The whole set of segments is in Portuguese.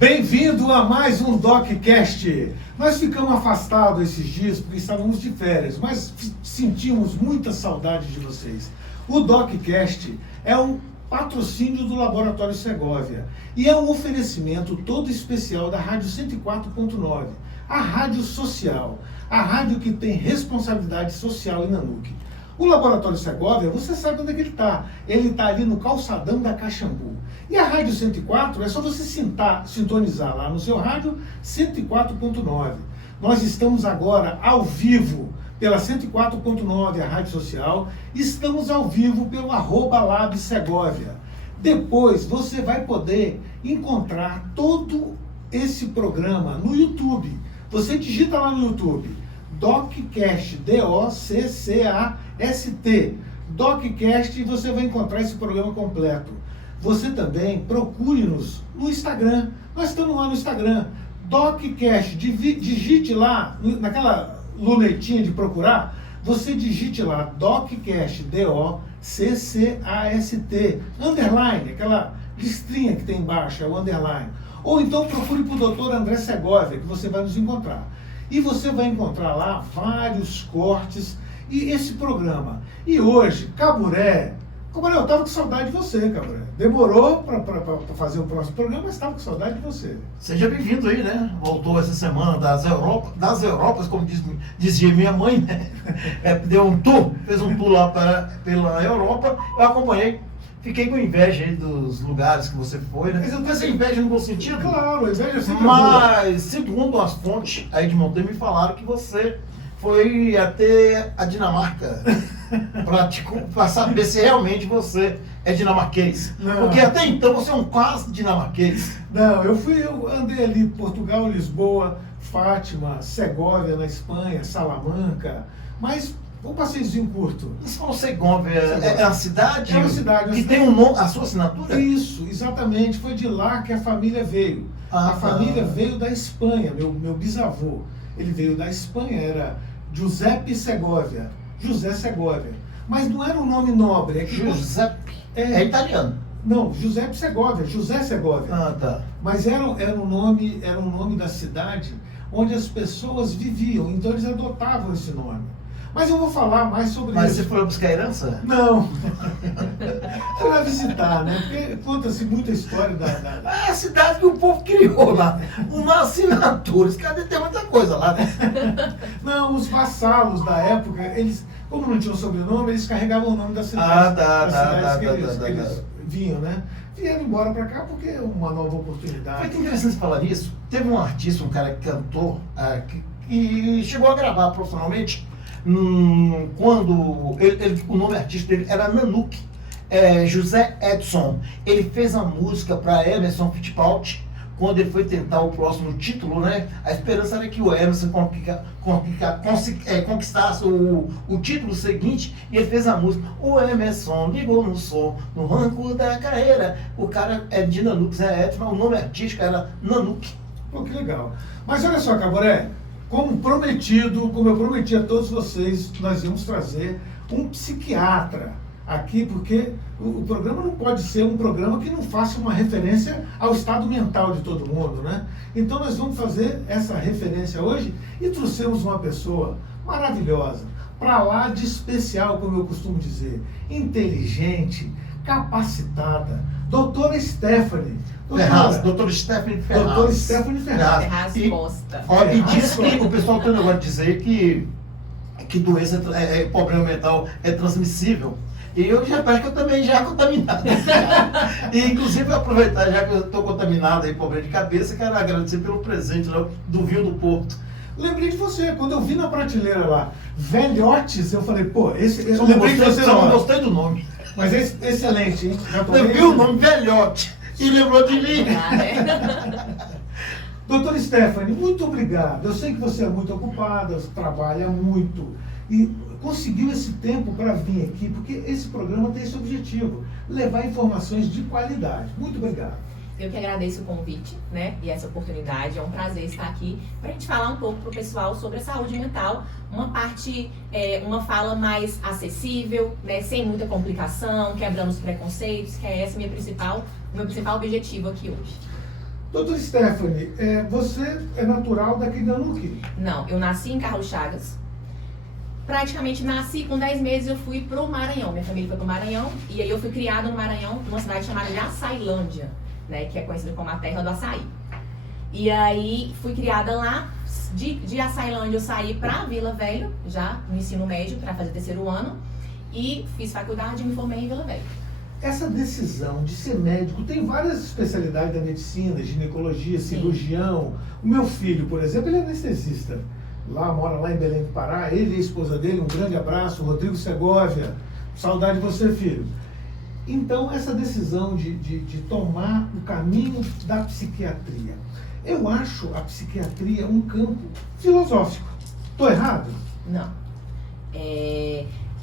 Bem-vindo a mais um DocCast. Nós ficamos afastados esses dias porque estávamos de férias, mas sentimos muita saudade de vocês. O DocCast é um patrocínio do Laboratório Segovia e é um oferecimento todo especial da Rádio 104.9, a rádio social, a rádio que tem responsabilidade social em Nanuque. O Laboratório Segovia, você sabe onde é que ele está. Ele está ali no calçadão da Caxambu. E a Rádio 104 é só você sintonizar lá no seu rádio 104.9. Nós estamos agora ao vivo pela 104.9, a Rádio Social. Estamos ao vivo pelo @LabSegovia. Depois você vai poder encontrar todo esse programa no YouTube. Você digita lá no YouTube, DocCast, DocCast, DocCast, e você vai encontrar esse programa completo. Você também procure-nos no Instagram. Nós estamos lá no Instagram, DocCast. Digite lá, naquela lunetinha de procurar, você digite lá, DocCast, DocCast, underline, aquela listrinha que tem embaixo, é o underline. Ou então procure por Dr. André Segovia, que você vai nos encontrar. E você vai encontrar lá vários cortes e esse programa. E hoje, Caburé, eu estava com saudade de você, Caburé. Demorou para fazer o próximo programa, mas estava com saudade de você. Seja bem-vindo aí, né? Voltou essa semana das Europas, como dizia minha mãe, né? Deu um tour, fez um tour lá pela Europa, eu acompanhei. Fiquei com inveja aí dos lugares que você foi, né? Mas eu não tenho inveja no bom sentido. Claro, a inveja sempre Mas, segundo as fontes aí de Monteiro, me falaram que você foi até a Dinamarca para saber se realmente você é dinamarquês. Não. Porque até então você é um quase dinamarquês. Não, eu andei ali, Portugal, Lisboa, Fátima, Segóvia na Espanha, Salamanca, mas um passeiozinho curto. Isso falou Segovia, é a cidade? É uma cidade. Que tem um nome, a sua assinatura? Isso, exatamente. Foi de lá que a família veio. A família veio da Espanha, meu bisavô. Ele veio da Espanha, era Giuseppe Segovia. José Segovia. Mas não era um nome nobre. Giuseppe. É italiano. Não, Giuseppe Segovia, José Segovia. Ah, tá. Mas era um nome da cidade onde as pessoas viviam, então eles adotavam esse nome. Mas eu vou falar mais sobre isso. Mas você foi buscar herança? Não. Foi lá visitar, né? Porque conta-se muita história da... É a cidade que o povo criou lá. Uma assinatura. Cadê? Tem muita coisa lá, né? Não, os vassalos da época, eles, como não tinham sobrenome, eles carregavam o nome da cidade. Que eles vinham, né? Vieram embora pra cá porque é uma nova oportunidade. Foi interessante falar nisso. Teve um artista, um cara que cantou, que chegou a gravar profissionalmente, quando o nome artístico dele era Nanuque, José Edson. Ele fez a música para Emerson Fittipaldi quando ele foi tentar o próximo título, né? A esperança era que o Emerson conquistasse o título seguinte, e ele fez a música. O Emerson ligou no som, no ranco da carreira. O cara é de Nanuque, Zé Edson, mas o nome artístico era Nanuque. Pô, que legal. Mas olha só, Caburé, como eu prometi a todos vocês, nós íamos trazer um psiquiatra aqui, porque o programa não pode ser um programa que não faça uma referência ao estado mental de todo mundo, né? Então nós vamos fazer essa referência hoje e trouxemos uma pessoa maravilhosa, para lá de especial, como eu costumo dizer, inteligente, capacitada, doutora Stephanie. Doutor Stephanie Ferraz. Doutor Stephanie Ferraz. E diz que o pessoal tem agora de dizer que doença, problema mental é transmissível. E eu já acho que eu também já contaminado. E inclusive aproveitar, já que eu estou contaminado aí, problema de cabeça, quero agradecer pelo presente lá, do vinho do Porto. Lembrei de você, quando eu vi na prateleira lá, Velhotes, eu falei, pô, eu lembrei de você, não gostei do nome. Mas é excelente, hein? Eu vi o nome Velhote e lembrou de mim. Doutora Stephanie, muito obrigado. Eu sei que você é muito ocupada, trabalha muito e conseguiu esse tempo para vir aqui, porque esse programa tem esse objetivo, levar informações de qualidade. Muito obrigado. Eu que agradeço o convite, né, e essa oportunidade. É um prazer estar aqui para a gente falar um pouco para o pessoal sobre a saúde mental, uma fala mais acessível, né, sem muita complicação, quebrando os preconceitos, que é esse meu principal objetivo aqui hoje. Doutora Stephanie, você é natural daqui de Nanuque? Não, eu nasci em Carlos Chagas. Praticamente nasci, com 10 meses eu fui pro Maranhão. Minha família foi pro Maranhão. E aí eu fui criada no Maranhão, numa cidade chamada de Açailândia, né? Que é conhecida como a terra do açaí. E aí fui criada lá. De Açailândia eu saí pra Vila Velha, já no ensino médio, para fazer 3º ano. E fiz faculdade e me formei em Vila Velha. Essa decisão de ser médico, tem várias especialidades da medicina, ginecologia, cirurgião. O meu filho, por exemplo, ele é anestesista. Mora lá em Belém do Pará, ele e a esposa dele, um grande abraço, Rodrigo Segovia, saudade de você, filho. Então, essa decisão de tomar o caminho da psiquiatria, eu acho a psiquiatria um campo filosófico. Estou errado? Não.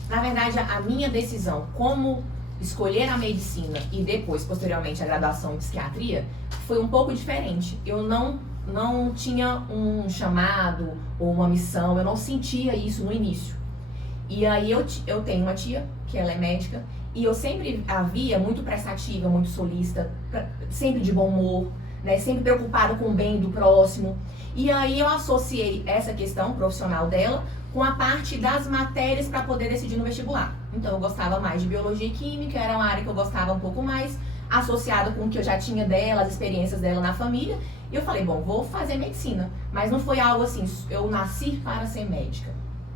Na verdade, a minha decisão como escolher a medicina e depois, posteriormente, a graduação em psiquiatria, foi um pouco diferente. Eu não tinha um chamado ou uma missão, eu não sentia isso no início. E aí eu tenho uma tia, que ela é médica, e eu sempre a via muito prestativa, muito solícita, sempre de bom humor, né, sempre preocupada com o bem do próximo. E aí eu associei essa questão profissional dela com a parte das matérias para poder decidir no vestibular. Então eu gostava mais de biologia e química, era uma área que eu gostava um pouco mais, associado com o que eu já tinha dela, as experiências dela na família. E eu falei, bom, vou fazer medicina. Mas não foi algo assim, eu nasci para ser médica.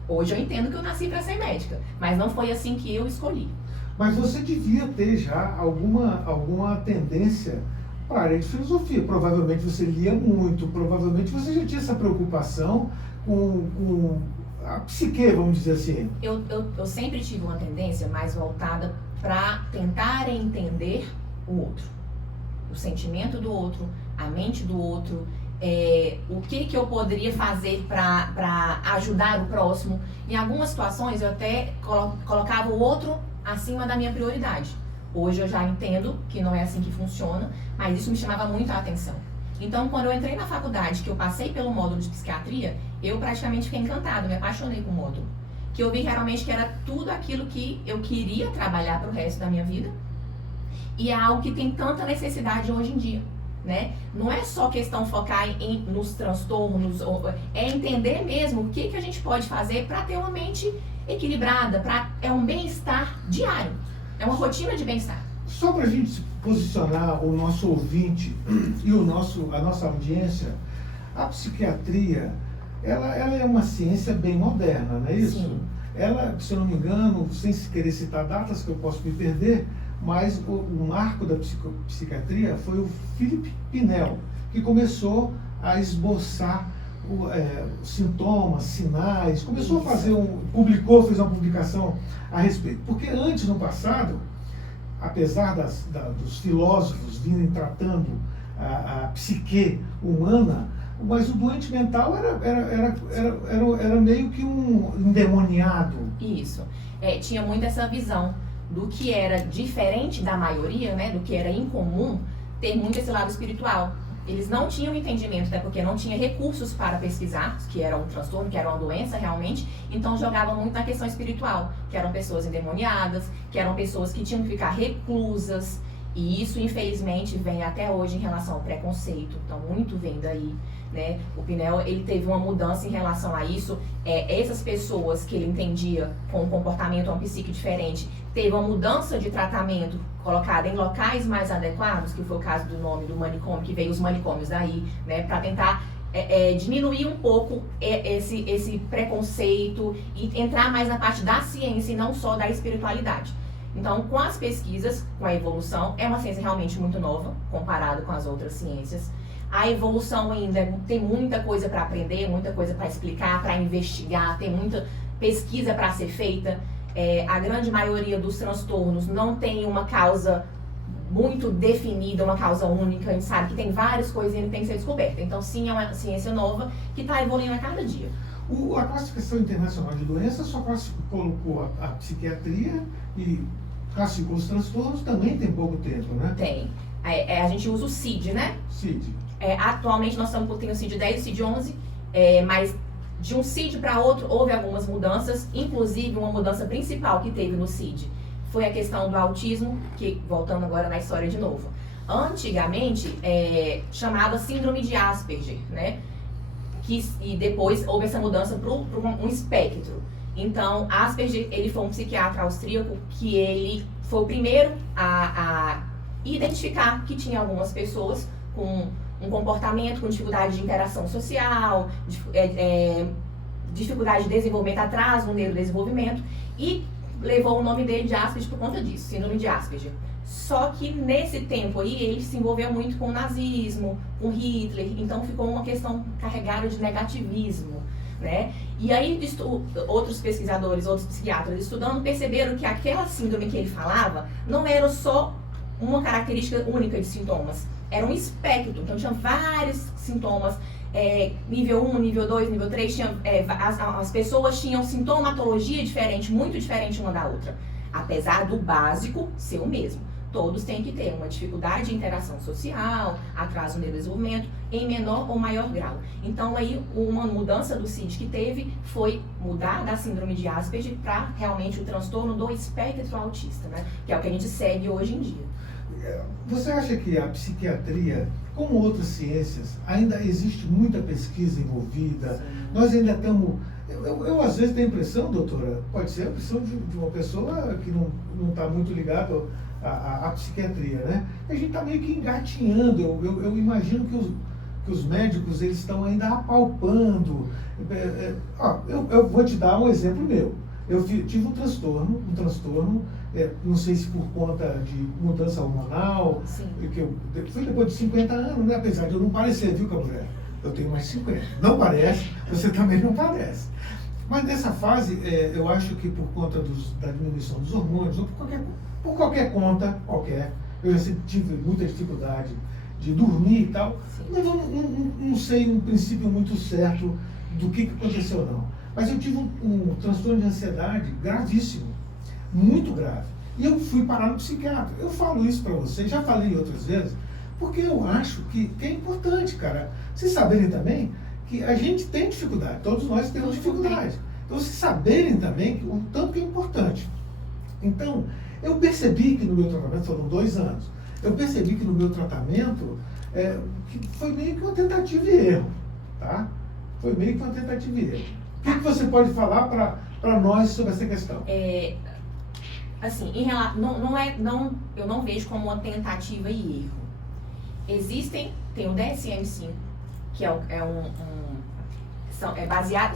Hoje eu entendo que eu nasci para ser médica, mas não foi assim que eu escolhi. Mas você devia ter já alguma tendência para a área de filosofia. Provavelmente você lia muito, provavelmente você já tinha essa preocupação com a psique, vamos dizer assim. Eu sempre tive uma tendência mais voltada para tentar entender o outro. O sentimento do outro, a mente do outro, o que eu poderia fazer para ajudar o próximo. Em algumas situações eu até colocava o outro acima da minha prioridade. Hoje eu já entendo que não é assim que funciona, mas isso me chamava muito a atenção. Então, quando eu entrei na faculdade, que eu passei pelo módulo de psiquiatria, eu praticamente fiquei encantada, me apaixonei com o módulo. Que eu vi realmente que era tudo aquilo que eu queria trabalhar para o resto da minha vida. E é algo que tem tanta necessidade hoje em dia, né? Não é só questão focar nos transtornos, é entender mesmo o que a gente pode fazer para ter uma mente equilibrada, é um bem-estar diário, é uma rotina de bem-estar. Só para a gente posicionar o nosso ouvinte e a nossa audiência, a psiquiatria, ela é uma ciência bem moderna, não é isso? Sim. Ela, se eu não me engano, sem querer citar datas que eu posso me perder, mas o marco da psiquiatria foi o Philippe Pinel, que começou a esboçar sintomas, sinais, começou a fazer fez uma publicação a respeito. Porque antes, no passado, apesar dos filósofos virem tratando a psique humana, mas o doente mental era meio que um endemoniado. Isso. Tinha muito essa visão do que era diferente da maioria, né, do que era incomum, ter muito esse lado espiritual. Eles não tinham entendimento, até porque não tinha recursos para pesquisar, que era um transtorno, que era uma doença realmente, então jogavam muito na questão espiritual, que eram pessoas endemoniadas, que eram pessoas que tinham que ficar reclusas, e isso infelizmente vem até hoje em relação ao preconceito, então muito vem daí, né? O Pinel, ele teve uma mudança em relação a isso, essas pessoas que ele entendia com um comportamento, uma psique diferente, teve uma mudança de tratamento colocada em locais mais adequados, que foi o caso do nome do manicômio, que veio os manicômios daí, né, para tentar diminuir um pouco esse preconceito e entrar mais na parte da ciência e não só da espiritualidade. Então, com as pesquisas, com a evolução, é uma ciência realmente muito nova, comparado com as outras ciências. A evolução ainda tem muita coisa para aprender, muita coisa para explicar, para investigar, tem muita pesquisa para ser feita. A grande maioria dos transtornos não tem uma causa muito definida, uma causa única. A gente sabe que tem várias coisas que tem que ser descoberta. Então, sim, é uma ciência nova que está evoluindo a cada dia. A classificação internacional de doenças só colocou a psiquiatria e classificou os transtornos também tem pouco tempo, né? Tem. A gente usa o CID, né? CID. Atualmente nós estamos com o CID 10 e o CID 11, mas de um CID para outro houve algumas mudanças, inclusive uma mudança principal que teve no CID foi a questão do autismo, que voltando agora na história de novo. Antigamente, chamava síndrome de Asperger, né? E depois houve essa mudança para um espectro. Então, Asperger, ele foi um psiquiatra austríaco que ele foi o primeiro a identificar que tinha algumas pessoas com um comportamento, com dificuldade de interação social, dificuldade de desenvolvimento, atraso no neurodesenvolvimento, e levou o nome dele de Asperger por conta disso, síndrome de Asperger. Só que nesse tempo aí, ele se envolveu muito com o nazismo, com Hitler, então ficou uma questão carregada de negativismo, né? E aí, outros pesquisadores, outros psiquiatras estudando, perceberam que aquela síndrome que ele falava não era só uma característica única de sintomas, era um espectro, então tinha vários sintomas, nível 1, nível 2, nível 3, as pessoas tinham sintomatologia diferente, muito diferente uma da outra, apesar do básico ser o mesmo. Todos têm que ter uma dificuldade de interação social, atraso no desenvolvimento, em menor ou maior grau. Então, aí, uma mudança do CID que teve foi mudar da síndrome de Asperger para realmente o transtorno do espectro autista, né? Que é o que a gente segue hoje em dia. Você acha que a psiquiatria, como outras ciências, ainda existe muita pesquisa envolvida? Sim. Nós ainda estamos... Eu às vezes tenho a impressão, doutora, pode ser a impressão de uma pessoa que não está muito ligada à psiquiatria, né? A gente está meio que engatinhando. Eu imagino que os médicos eles estão ainda apalpando. Eu vou te dar um exemplo meu. Eu tive um transtorno, não sei se por conta de mudança hormonal, que eu fui depois de 50 anos, né? Apesar de eu não parecer, viu, Cabrera? Eu tenho mais de 50. Não parece, você também não parece. Mas nessa fase, eu acho que por conta da diminuição dos hormônios, ou por qualquer conta, eu já tive muita dificuldade de dormir e tal, mas eu não sei um princípio muito certo do que aconteceu, não. Mas eu tive um transtorno de ansiedade gravíssimo, muito grave. E eu fui parar no psiquiatra. Eu falo isso para vocês, já falei outras vezes, porque eu acho que é importante, cara. Vocês saberem também que a gente tem dificuldade, todos nós temos dificuldade. Então, vocês saberem também o tanto que é importante. Então, eu percebi que no meu tratamento, foram 2 anos, eu percebi que no meu tratamento que foi meio que uma tentativa e erro, tá? Foi meio que uma tentativa e erro. O que você pode falar para nós sobre essa questão? Assim, eu não vejo como uma tentativa e erro. Tem o DSM-5, que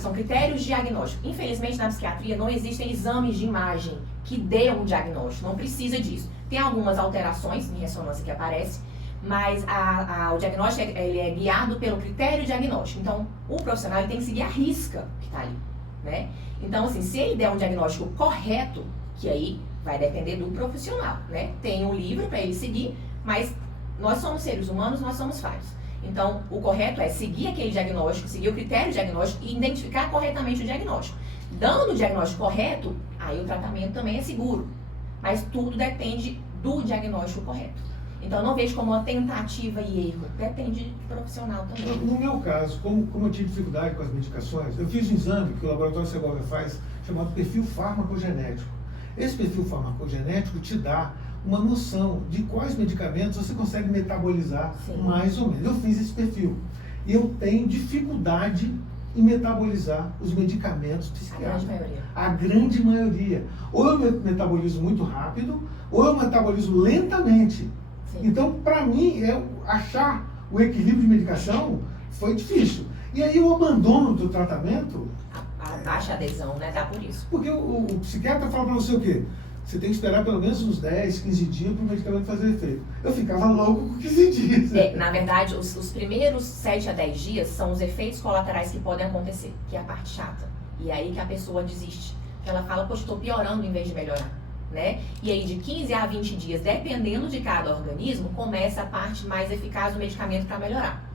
são critérios diagnósticos. Infelizmente, na psiquiatria não existem exames de imagem que dê um diagnóstico, não precisa disso. Tem algumas alterações em ressonância que aparecem, mas o diagnóstico ele é guiado pelo critério diagnóstico. Então, o profissional ele tem que seguir a risca que está ali, né? Então, assim, se ele der um diagnóstico correto, que aí vai depender do profissional, né? Tem um livro para ele seguir, mas nós somos seres humanos, nós somos falhos. Então, o correto é seguir aquele diagnóstico, seguir o critério diagnóstico e identificar corretamente o diagnóstico. Dando o diagnóstico correto, aí o tratamento também é seguro. Mas tudo depende do diagnóstico correto. Então, eu não vejo como uma tentativa e erro. Depende do profissional também. No meu caso, como eu tive dificuldade com as medicações, eu fiz um exame que o Laboratório Segovia faz, chamado perfil farmacogenético. Esse perfil farmacogenético te dá uma noção de quais medicamentos você consegue metabolizar. Sim. Mais ou menos. Eu fiz esse perfil. E eu tenho dificuldade em metabolizar os medicamentos psiquiátricos. A grande maioria. Ou eu metabolizo muito rápido, ou eu metabolizo lentamente. Sim. Então, para mim, achar o equilíbrio de medicação foi difícil. E aí o abandono do tratamento... A baixa adesão, né? Dá por isso. Porque o psiquiatra fala para você o quê? Você tem que esperar pelo menos uns 10, 15 dias para o medicamento fazer efeito. Eu ficava louco com 15 dias. Na verdade, os primeiros 7 a 10 dias são os efeitos colaterais que podem acontecer, que é a parte chata. E aí que a pessoa desiste. Ela fala, poxa, estou piorando em vez de melhorar. Né? E aí de 15 a 20 dias, dependendo de cada organismo, começa a parte mais eficaz do medicamento para melhorar.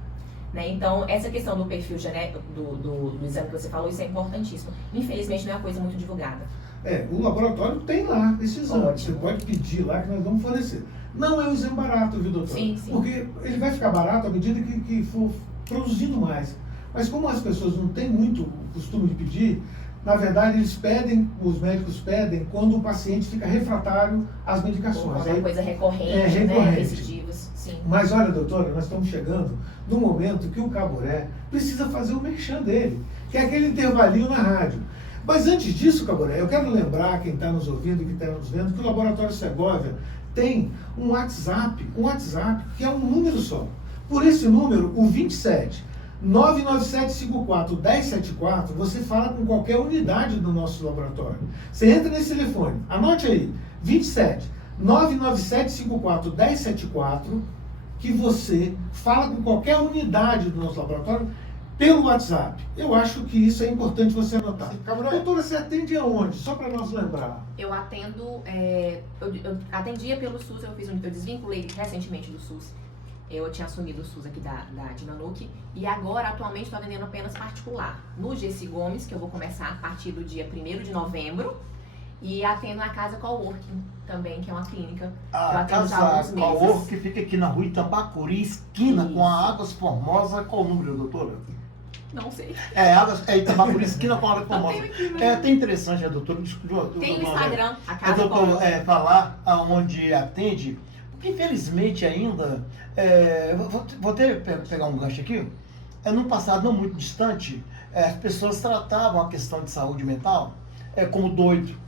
Né? Então, essa questão do perfil genético, do exame que você falou, isso é importantíssimo. Infelizmente, não é uma coisa muito divulgada. O laboratório tem lá esse exame. Ótimo. Você pode pedir lá que nós vamos fornecer. Não é um exame barato, viu, doutor? Sim, sim. Porque ele vai ficar barato à medida que for produzindo mais. Mas como as pessoas não têm muito costume de pedir, na verdade os médicos pedem quando o paciente fica refratário às medicações. É uma coisa recorrente, recorrente. Né? Recidivas. Sim. Sim. Mas olha, doutora, nós estamos chegando no momento que o Caboré precisa fazer o merchan dele, que é aquele intervalinho na rádio. Mas antes disso, Caboré, eu quero lembrar quem está nos ouvindo e quem está nos vendo que o Laboratório Segovia tem um WhatsApp que é um número só. Por esse número, o 27 99754-1074, você fala com qualquer unidade do nosso laboratório. Você entra nesse telefone, anote aí, 27 99754-1074, que você fala com qualquer unidade do nosso laboratório pelo WhatsApp. Eu acho que isso é importante você anotar. Doutora, você atende aonde? Só para nós lembrar. Eu atendo, eu atendia pelo SUS, eu desvinculei recentemente do SUS. Eu tinha assumido o SUS aqui da Dinanuc e agora, atualmente, estou atendendo apenas particular. No Gessi Gomes, que eu vou começar a partir do dia 1º de novembro, e atendo na Casa Coworking também, que é uma clínica. A Casa Coworking fica aqui na rua Itambacuri, esquina com a Águas Formosa. Qual o número, doutora? Não sei. É Itambacuri, esquina com a Águas Formosa. Tem interessante, doutora. Tem no Instagram, a Casa Coworking. Falar aonde atende. Infelizmente ainda, vou pegar um gancho aqui, num passado não muito distante, as pessoas tratavam a questão de saúde mental como doido,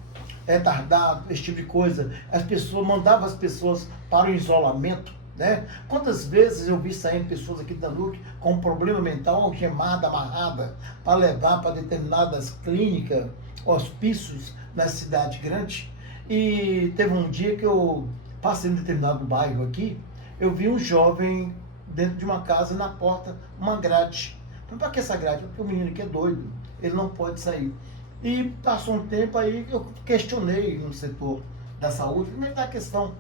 retardado, esse tipo de coisa. As pessoas mandavam as pessoas para o isolamento, né? Quantas vezes eu vi saindo pessoas aqui da NUC com um problema mental algemada, amarrada, para levar para determinadas clínicas, hospícios na cidade grande. E teve um dia que eu passei em determinado bairro aqui, eu vi um jovem dentro de uma casa, na porta, uma grade. Então, para que essa grade? Porque o menino aqui é doido, ele não pode sair. E passou um tempo aí, eu questionei no setor da saúde, como é que está a questão?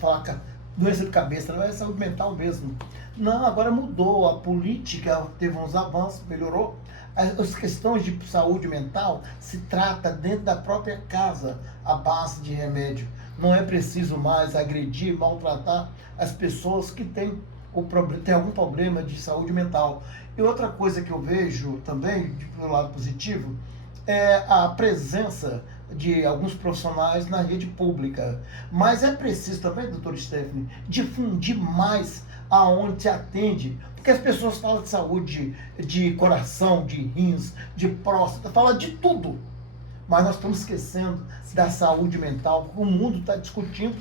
Falar doença de cabeça, não é saúde mental mesmo. Não, agora mudou, a política teve uns avanços, melhorou. As questões de saúde mental se trata dentro da própria casa, à base de remédio. Não é preciso mais agredir, maltratar as pessoas que têm algum problema de saúde mental. E outra coisa que eu vejo também, do lado positivo, é a presença de alguns profissionais na rede pública. Mas é preciso também, doutor Stephanie, difundir mais aonde se atende, porque as pessoas falam de saúde de coração, de rins, de próstata, falam de tudo. Mas nós estamos esquecendo da saúde mental. O mundo está discutindo,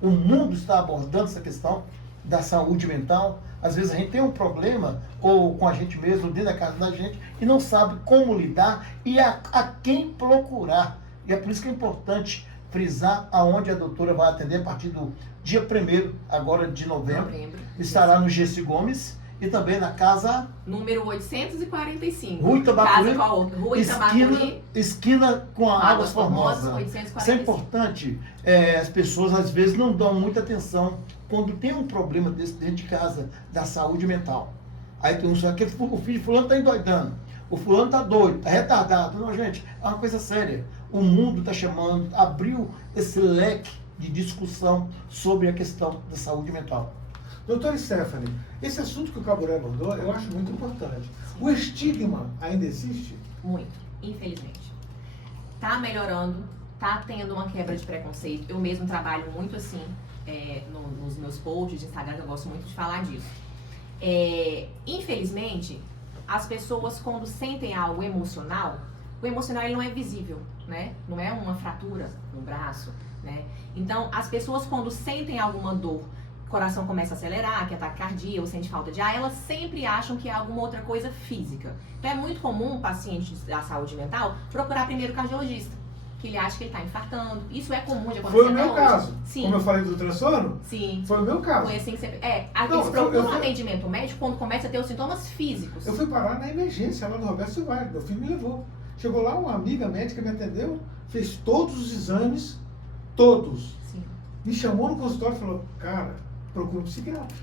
o mundo está abordando essa questão da saúde mental. Às vezes a gente tem um problema, ou com a gente mesmo, dentro da casa da gente, e não sabe como lidar e a quem procurar. E é por isso que é importante frisar aonde a doutora vai atender a partir do dia 1º, agora de novembro. Estará no Gessi Gomes. E também na casa... Número 845. Rua Itambacuri. Rua Itambacuri. Esquina com a Águas Formosa. 845. Isso é importante. As pessoas às vezes não dão muita atenção quando tem um problema desse dentro de casa, da saúde mental. Aí tem o filho de fulano está endoidando. O fulano está doido, está retardado. Não, gente, é uma coisa séria. O mundo está chamando, abriu esse leque de discussão sobre a questão da saúde mental. Doutora Stephanie, esse assunto que o Caboré abordou, eu acho muito importante. O estigma ainda existe? Muito, infelizmente. Está melhorando, está tendo uma quebra de preconceito. Eu mesmo trabalho muito assim, nos meus posts de Instagram, eu gosto muito de falar disso. Infelizmente, as pessoas quando sentem algo emocional, o emocional ele não é visível, né? Não é uma fratura no braço, né? Então, as pessoas quando sentem alguma dor, o coração começa a acelerar, que é ataque cardíaco, ou sente falta de ar, elas sempre acham que é alguma outra coisa física. Então é muito comum o paciente da saúde mental procurar primeiro o cardiologista, que ele acha que ele está infartando. Isso é comum de acontecer. Foi o meu caso. Sim. Como eu falei do transtorno? Sim. Foi o meu caso. Foi assim que você... eles procuram atendimento médico quando começa a ter os sintomas físicos. Eu fui parar na emergência lá do Roberto Silvares, meu filho me levou. Chegou lá, uma amiga médica me atendeu, fez todos os exames, todos. Sim. Me chamou no consultório e falou, cara, procura um psiquiatra.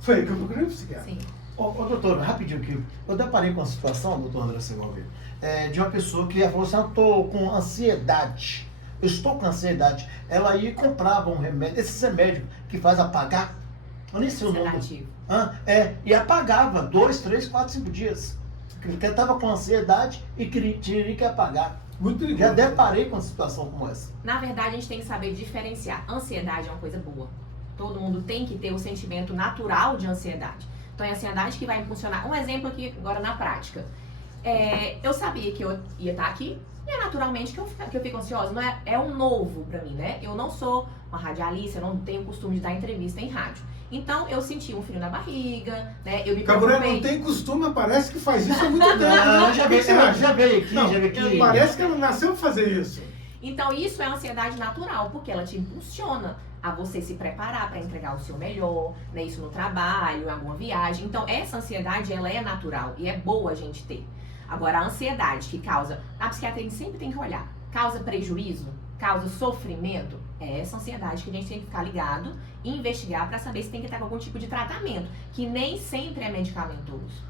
Foi aí que eu procurei um psiquiatra. Sim. Doutor, rapidinho aqui. Eu deparei com a situação, doutor André Segovia, de uma pessoa que falou assim, eu estou com ansiedade. Eu estou com ansiedade. Ela ia e comprava um remédio, esses remédios que faz apagar. Eu nem sei o nome. E apagava 2, 3, 4, 5 dias. Porque estava com ansiedade e queria que apagar. Muito perigoso. Já deparei com uma situação como essa. Na verdade, a gente tem que saber diferenciar. Ansiedade é uma coisa boa. Todo mundo tem que ter o sentimento natural de ansiedade. Então é a ansiedade que vai impulsionar. Um exemplo aqui agora na prática. Eu sabia que eu ia estar aqui e é naturalmente que eu fico ansiosa. Não é um novo pra mim, né? Eu não sou uma radialista, eu não tenho o costume de dar entrevista em rádio. Então eu senti um frio na barriga, né? Eu me Caburé preocupei. não tem costume, mas parece que faz isso há muito tempo. Não, O que que você acha? já veio aqui, Não, já veio aqui. parece que ela nasceu pra fazer isso. Então isso é ansiedade natural, porque ela te impulsiona a você se preparar para entregar o seu melhor, né? Isso no trabalho, em alguma viagem. Então essa ansiedade, ela é natural e é boa a gente ter. Agora a ansiedade que causa, a psiquiatria sempre tem que olhar, causa prejuízo, causa sofrimento, é essa ansiedade que a gente tem que ficar ligado e investigar para saber se tem que estar com algum tipo de tratamento, que nem sempre é medicamentoso.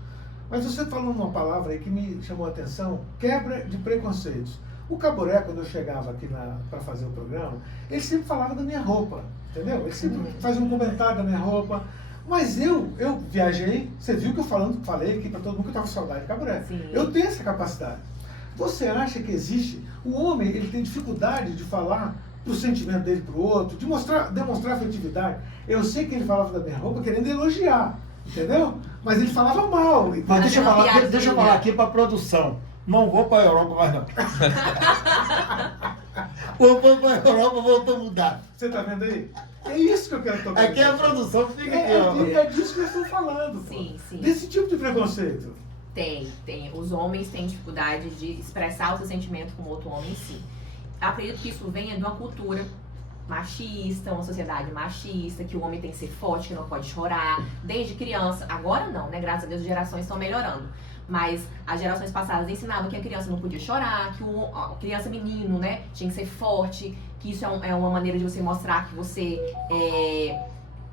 Mas você falou uma palavra aí que me chamou a atenção, quebra de preconceitos. O Caburé, quando eu chegava aqui para fazer o programa, ele sempre falava da minha roupa, entendeu? Ele sempre fazia um comentário da minha roupa. Mas eu viajei, você viu que eu falei aqui para todo mundo que eu estava com saudade de Caburé. Sim. Eu tenho essa capacidade. Você acha que existe? O homem, ele tem dificuldade de falar pro sentimento dele pro outro, de demonstrar afetividade. Eu sei que ele falava da minha roupa querendo elogiar, entendeu? Mas ele falava mal. Entendeu? Mas deixa eu Uma falar, piadinha. deixa eu falar aqui pra produção. Não vou pra Europa mais não. Vou pra Europa, voltou a mudar. Você tá vendo aí? É isso que eu quero tocar. Aqui a produção fica aqui, ó. É disso que eu estou falando. Pô. Sim, sim. Desse tipo de preconceito. Tem. Os homens têm dificuldade de expressar o seu sentimento com outro homem, sim. Acredito que isso venha de uma cultura machista, uma sociedade machista, que o homem tem que ser forte, que não pode chorar, desde criança. Agora não, né? Graças a Deus as gerações estão melhorando. Mas as gerações passadas ensinavam que a criança não podia chorar, que a criança menino, né, tinha que ser forte, que isso é uma maneira de você mostrar que você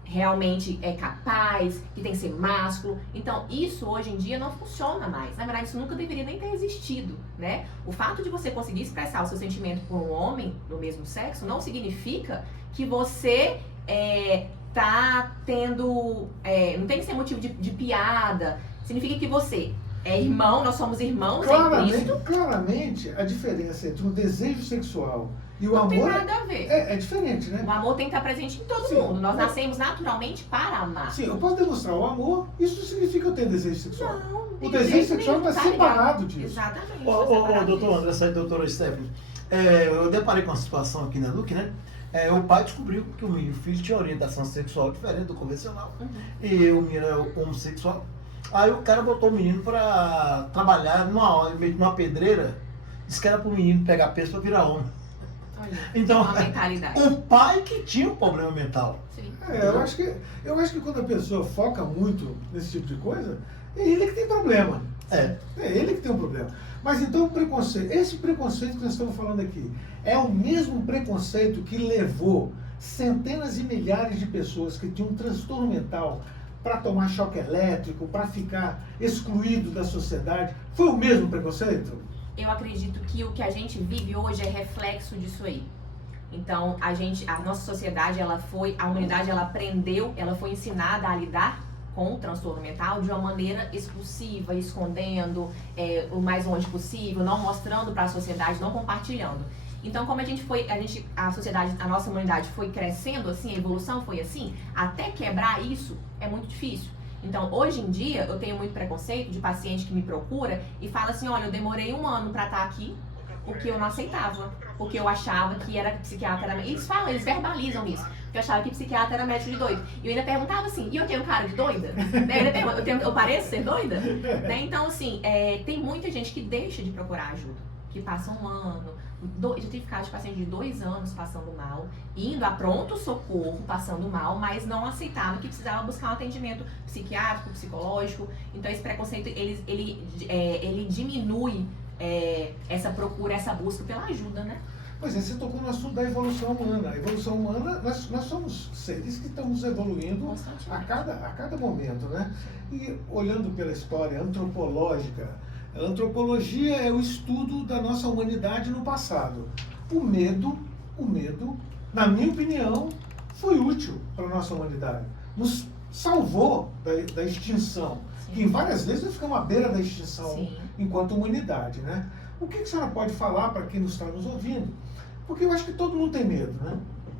realmente é capaz, que tem que ser másculo. Então, isso hoje em dia não funciona mais. Na verdade, isso nunca deveria nem ter existido, né? O fato de você conseguir expressar o seu sentimento por um homem do mesmo sexo não significa que você tá tendo... não tem que ser motivo de piada. Significa que você é irmão, nós somos irmãos em Cristo. Claramente, a diferença entre o desejo sexual e o Não tem amor nada a ver. é diferente, né? O amor tem que estar presente em todo Sim. mundo. Nós nascemos naturalmente para amar. Sim, eu posso demonstrar o amor, isso significa que eu tenho desejo sexual. Não, O desejo sexual está separado disso. Exatamente. Ô, doutor André, sai, doutora Stephanie. Eu deparei com uma situação aqui na Duque, né? O pai descobriu que o filho tinha orientação sexual diferente do convencional. Uhum. E o menino era homossexual. Aí o cara botou o menino pra trabalhar numa pedreira. Disse que era pro menino pegar peso pra virar homem. Olha, Então, uma mentalidade. o pai que tinha um problema mental. Sim. Eu acho que quando a pessoa foca muito nesse tipo de coisa, é ele que tem problema. É ele que tem um problema. Mas então o preconceito, esse preconceito que nós estamos falando aqui, é o mesmo preconceito que levou centenas e milhares de pessoas que tinham um transtorno mental para tomar choque elétrico, para ficar excluído da sociedade. Foi o mesmo preconceito? Eu acredito que o que a gente vive hoje é reflexo disso aí. Então, a nossa sociedade, a humanidade, ela aprendeu, ela foi ensinada a lidar com o transtorno mental de uma maneira expulsiva, escondendo o mais longe possível, não mostrando para a sociedade, não compartilhando. Então, como a nossa humanidade foi crescendo assim, a evolução foi assim, até quebrar isso é muito difícil. Então, hoje em dia, eu tenho muito preconceito de paciente que me procura e fala assim, olha, eu demorei 1 ano para estar aqui, porque eu não aceitava, porque eu achava que era psiquiatra. Eles verbalizam isso, que eu achava que psiquiatra era médico de doido. E eu ainda perguntava assim, e eu tenho cara de doida? Né? Eu pareço ser doida? Né? Então, assim, tem muita gente que deixa de procurar ajuda, que passa 1 ano, já tive caso de paciente de 2 anos passando mal, indo a pronto-socorro, passando mal, mas não aceitava que precisava buscar um atendimento psiquiátrico, psicológico. Então esse preconceito, ele diminui essa procura, essa busca pela ajuda, né? Pois é, você tocou no assunto da evolução humana. A evolução humana, nós somos seres que estamos evoluindo a cada momento, né? E olhando pela história antropológica, a antropologia é o estudo da nossa humanidade no passado. O medo, na minha opinião, foi útil para a nossa humanidade. Nos salvou da extinção. Que em várias vezes nós ficamos à beira da extinção. Sim. Enquanto humanidade, né? O que a senhora pode falar para quem nos está nos ouvindo? Porque eu acho que todo mundo tem medo, né?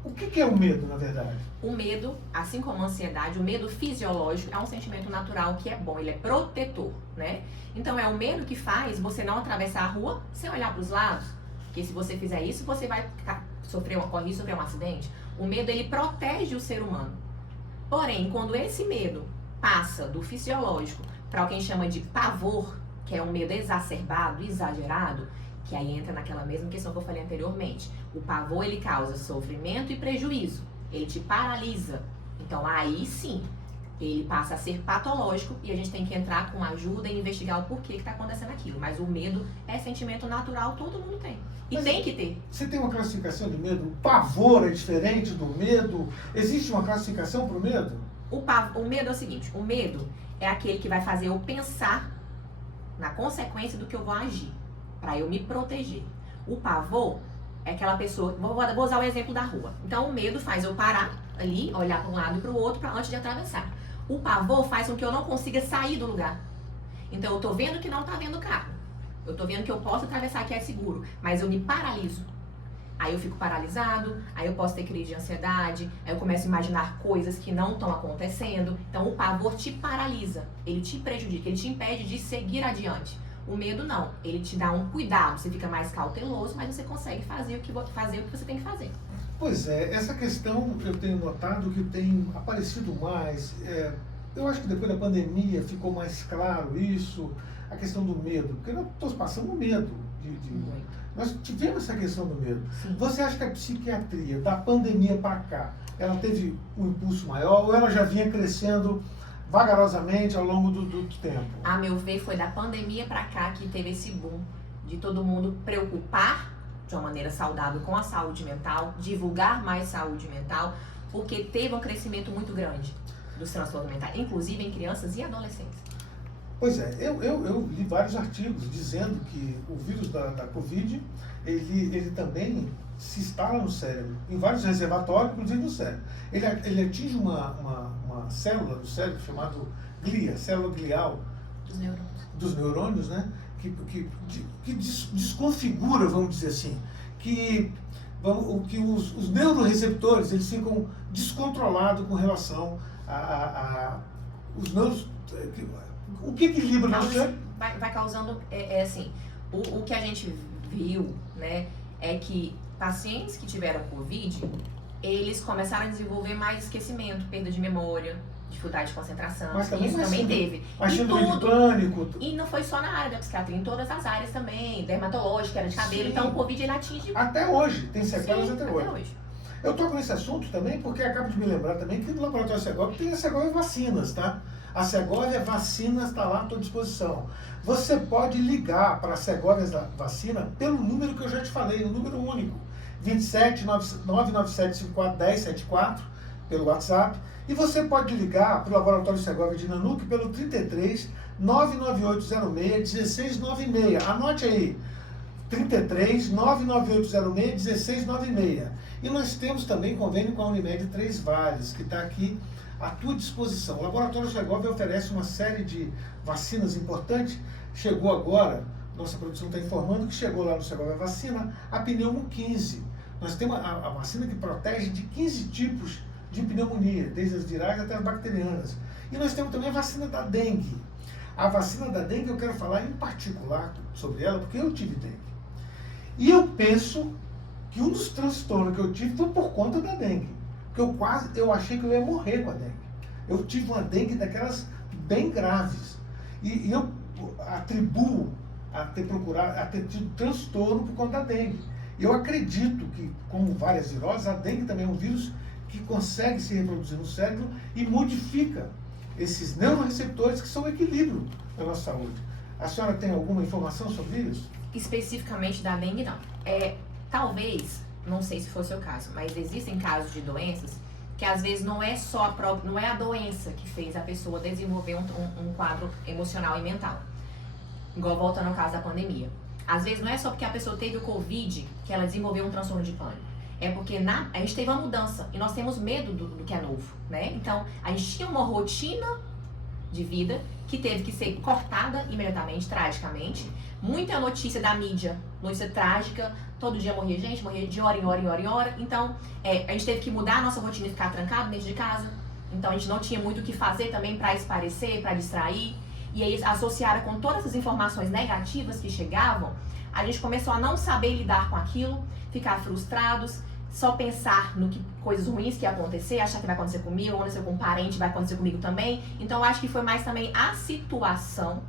O que é o medo, na verdade? O medo, assim como a ansiedade, o medo fisiológico é um sentimento natural que é bom, ele é protetor, né? Então é o medo que faz você não atravessar a rua sem olhar para os lados, porque se você fizer isso, você vai correr sofrer um acidente. O medo, ele protege o ser humano. Porém, quando esse medo passa do fisiológico para o que a gente chama de pavor, que é um medo exacerbado, exagerado, que aí entra naquela mesma questão que eu falei anteriormente. O pavor, ele causa sofrimento e prejuízo. Ele te paralisa. Então, aí sim, ele passa a ser patológico e a gente tem que entrar com ajuda e investigar o porquê que está acontecendo aquilo. Mas o medo é sentimento natural, todo mundo tem. E Mas tem que ter. Você tem uma classificação de medo? O pavor é diferente do medo? Existe uma classificação para o medo? O medo é o seguinte, o medo é aquele que vai fazer eu pensar na consequência do que eu vou agir, para eu me proteger. O pavor é aquela pessoa, vou usar o exemplo da rua. Então o medo faz eu parar ali, olhar para um lado e para o outro antes de atravessar. O pavor faz com que eu não consiga sair do lugar. Então eu tô vendo que não tá vendo carro. Eu tô vendo que eu posso atravessar, que é seguro, mas eu me paraliso. Aí eu fico paralisado, aí eu posso ter crise de ansiedade, aí eu começo a imaginar coisas que não estão acontecendo. Então o pavor te paralisa, ele te prejudica, ele te impede de seguir adiante. O medo não, ele te dá um cuidado, você fica mais cauteloso, mas você consegue fazer o que você tem que fazer. Pois é, essa questão eu tenho notado que tem aparecido mais. Eu acho que depois da pandemia ficou mais claro isso, a questão do medo, porque nós estamos passando medo. Nós tivemos essa questão do medo. Sim. Você acha que a psiquiatria, da pandemia para cá, ela teve um impulso maior ou ela já vinha crescendo vagarosamente ao longo do tempo? A meu ver, foi da pandemia pra cá que teve esse boom de todo mundo preocupar de uma maneira saudável com a saúde mental, divulgar mais saúde mental, porque teve um crescimento muito grande dos transtornos mentais, inclusive em crianças e adolescentes. Pois é, eu li vários artigos dizendo que o vírus da Covid, ele também se instala no cérebro, em vários reservatórios, inclusive no cérebro. Ele atinge uma célula do cérebro chamada glia, célula glial dos neurônios, né? Que desconfigura, vamos dizer assim, que os neuroreceptores eles ficam descontrolados com relação a os neurônios. O que equilibra no cérebro? Vai causando, assim, o que a gente viu, né, é que pacientes que tiveram Covid, eles começaram a desenvolver mais esquecimento, perda de memória, dificuldade de concentração, Mas também isso também teve. Mas E síndrome de tudo, pânico. e não foi só na área da psiquiatria, em todas as áreas também, dermatológica, era de cabelo, Sim. então o Covid ele atinge Até hoje, tem sequelas sim, até hoje. Eu toco nesse assunto também porque acabo de me lembrar também que no Laboratório Segovia tem a Segovia Vacinas, tá? A Segovia Vacinas está lá à tua disposição. Você pode ligar para a Segovia Vacina pelo número que eu já te falei, um número único. 27 997 54 1074 pelo WhatsApp. E você pode ligar para o Laboratório Segovia de Nanuque pelo 33 99806 1696. Anote aí. 33 99806 1696. E nós temos também convênio com a Unimed Três Vales, que está aqui à tua disposição. O Laboratório Segovia oferece uma série de vacinas importantes. Chegou agora, nossa produção está informando que chegou lá no Segovia Vacina a pneumo 15. Nós temos a vacina que protege de 15 tipos de pneumonia, desde as virais até as bacterianas. E nós temos também a vacina da dengue. A vacina da dengue eu quero falar em particular sobre ela, porque eu tive dengue. E eu penso que um dos transtornos que eu tive foi por conta da dengue. Porque eu achei que eu ia morrer com a dengue. Eu tive uma dengue daquelas bem graves. E eu atribuo a ter tido transtorno por conta da dengue. Eu acredito que, como várias viroses, a dengue também é um vírus que consegue se reproduzir no cérebro e modifica esses neuroreceptores que são o equilíbrio da nossa saúde. A senhora tem alguma informação sobre isso? Especificamente da dengue, não. Talvez, não sei se for o seu caso, mas existem casos de doenças que às vezes não é só não é a doença que fez a pessoa desenvolver um quadro emocional e mental. Igual voltando ao caso da pandemia. Às vezes não é só porque a pessoa teve o Covid que ela desenvolveu um transtorno de pânico. É porque a gente teve uma mudança e nós temos medo do que é novo, né? Então, a gente tinha uma rotina de vida, que teve que ser cortada imediatamente, tragicamente. Muita notícia da mídia, notícia trágica, todo dia morria gente, morria de hora em hora, em hora em hora. Então, a gente teve que mudar a nossa rotina e ficar trancado dentro de casa. Então, a gente não tinha muito o que fazer também para esparecer, para distrair. E aí, associada com todas essas informações negativas que chegavam, a gente começou a não saber lidar com aquilo, ficar frustrados, só pensar no que coisas ruins que ia acontecer, achar que vai acontecer comigo, vai acontecer com um parente, vai acontecer comigo também. Então, eu acho que foi mais também a situação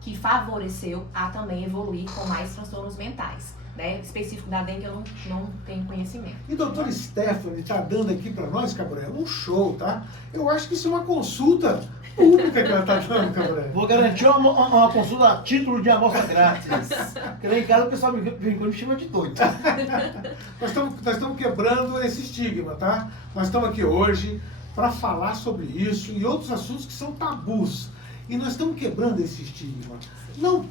que favoreceu a também evoluir com mais transtornos mentais. Né? Específico da dengue eu não tenho conhecimento. E doutora Stephanie está dando aqui para nós, Cabré, um show, tá? Eu acho que isso é uma consulta pública que ela está dando, Cabré. Vou garantir uma consulta a título de amostra grátis. Porque lá em casa o pessoal me chama de doido. Nós estamos quebrando esse estigma, tá? Nós estamos aqui hoje para falar sobre isso e outros assuntos que são tabus. E nós estamos quebrando esse estigma. Não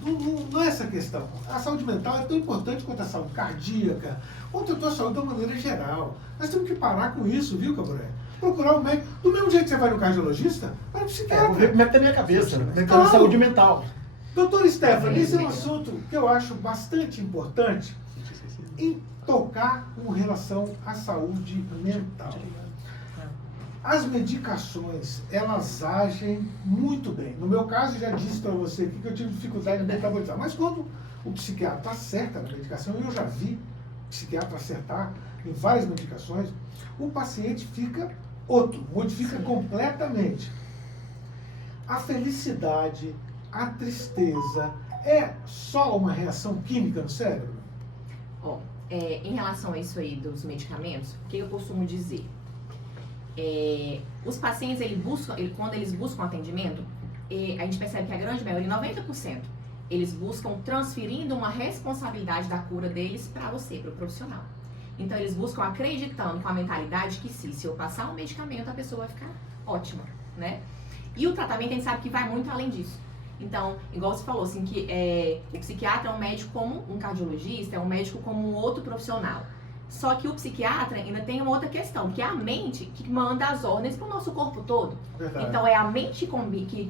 é essa questão. A saúde mental é tão importante quanto a saúde cardíaca, quanto a tua saúde de uma maneira geral. Nós temos que parar com isso, viu, Cabré? Procurar o médico. Do mesmo jeito que você vai no cardiologista, vai no psiquiatra. Vou ver como é que tá a minha cabeça, né? Claro. Saúde mental. Doutora Stephanie, esse é um assunto que eu acho bastante importante em tocar com relação à saúde mental. As medicações, elas agem muito bem. No meu caso, já disse para você aqui que eu tive dificuldade de metabolizar. Mas quando o psiquiatra acerta na medicação, eu já vi o psiquiatra acertar em várias medicações, o paciente fica outro, modifica completamente. A felicidade, a tristeza, é só uma reação química no cérebro? Ó, em relação a isso aí dos medicamentos, o que eu costumo dizer? Os pacientes, quando eles buscam atendimento, a gente percebe que a grande maioria, 90%, eles buscam transferindo uma responsabilidade da cura deles para você, para o profissional. Então, eles buscam acreditando com a mentalidade que se eu passar um medicamento, a pessoa vai ficar ótima, né? E o tratamento, a gente sabe que vai muito além disso. Então, igual você falou, assim, que o psiquiatra é um médico como um cardiologista, é um médico como um outro profissional. Só que o psiquiatra ainda tem uma outra questão, que é a mente que manda as ordens para o nosso corpo todo. Verdade. Então, é a mente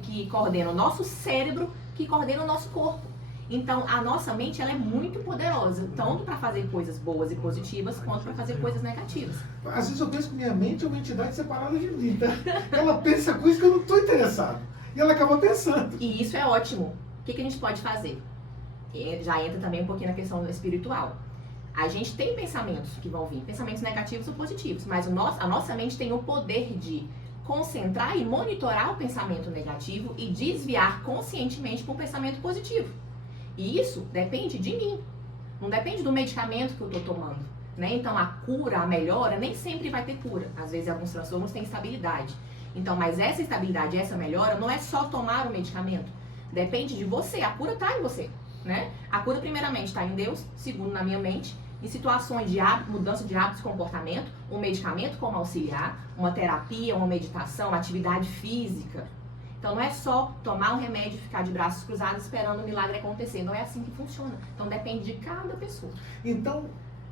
que coordena o nosso cérebro, que coordena o nosso corpo. Então, a nossa mente, ela é muito poderosa, tanto para fazer coisas boas e positivas, quanto para fazer coisas negativas. Às vezes eu penso que minha mente é uma entidade separada de mim, tá? Ela pensa coisas que eu não estou interessado. E ela acaba pensando. E isso é ótimo. O que a gente pode fazer? Já entra também um pouquinho na questão espiritual. A gente tem pensamentos que vão vir, pensamentos negativos ou positivos, mas a nossa mente tem o poder de concentrar e monitorar o pensamento negativo e desviar conscientemente para um pensamento positivo. E isso depende de mim, não depende do medicamento que eu estou tomando, né? Então a cura, a melhora, nem sempre vai ter cura. Às vezes alguns transtornos têm estabilidade. Então, mas essa estabilidade, essa melhora, não é só tomar o medicamento. Depende de você, a cura está em você, né? A cura primeiramente está em Deus, segundo na minha mente, em situações de mudança de hábitos e comportamento, um medicamento como auxiliar, uma terapia, uma meditação, uma atividade física. Então não é só tomar um remédio e ficar de braços cruzados esperando o milagre acontecer. Não é assim que funciona. Então depende de cada pessoa. Então,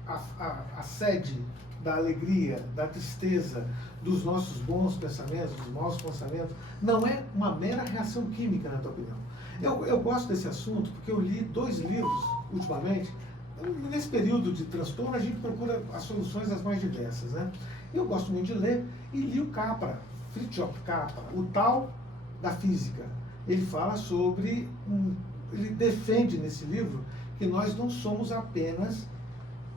a sede da alegria, da tristeza, dos nossos bons pensamentos, dos maus pensamentos, não é uma mera reação química, na tua opinião. Eu gosto desse assunto porque eu li 2 livros, ultimamente. Nesse período de transtorno, a gente procura as soluções as mais diversas, né? Eu gosto muito de ler e li o Capra, Fritjof Capra, o tal da física. Ele fala sobre, ele defende nesse livro que nós não somos apenas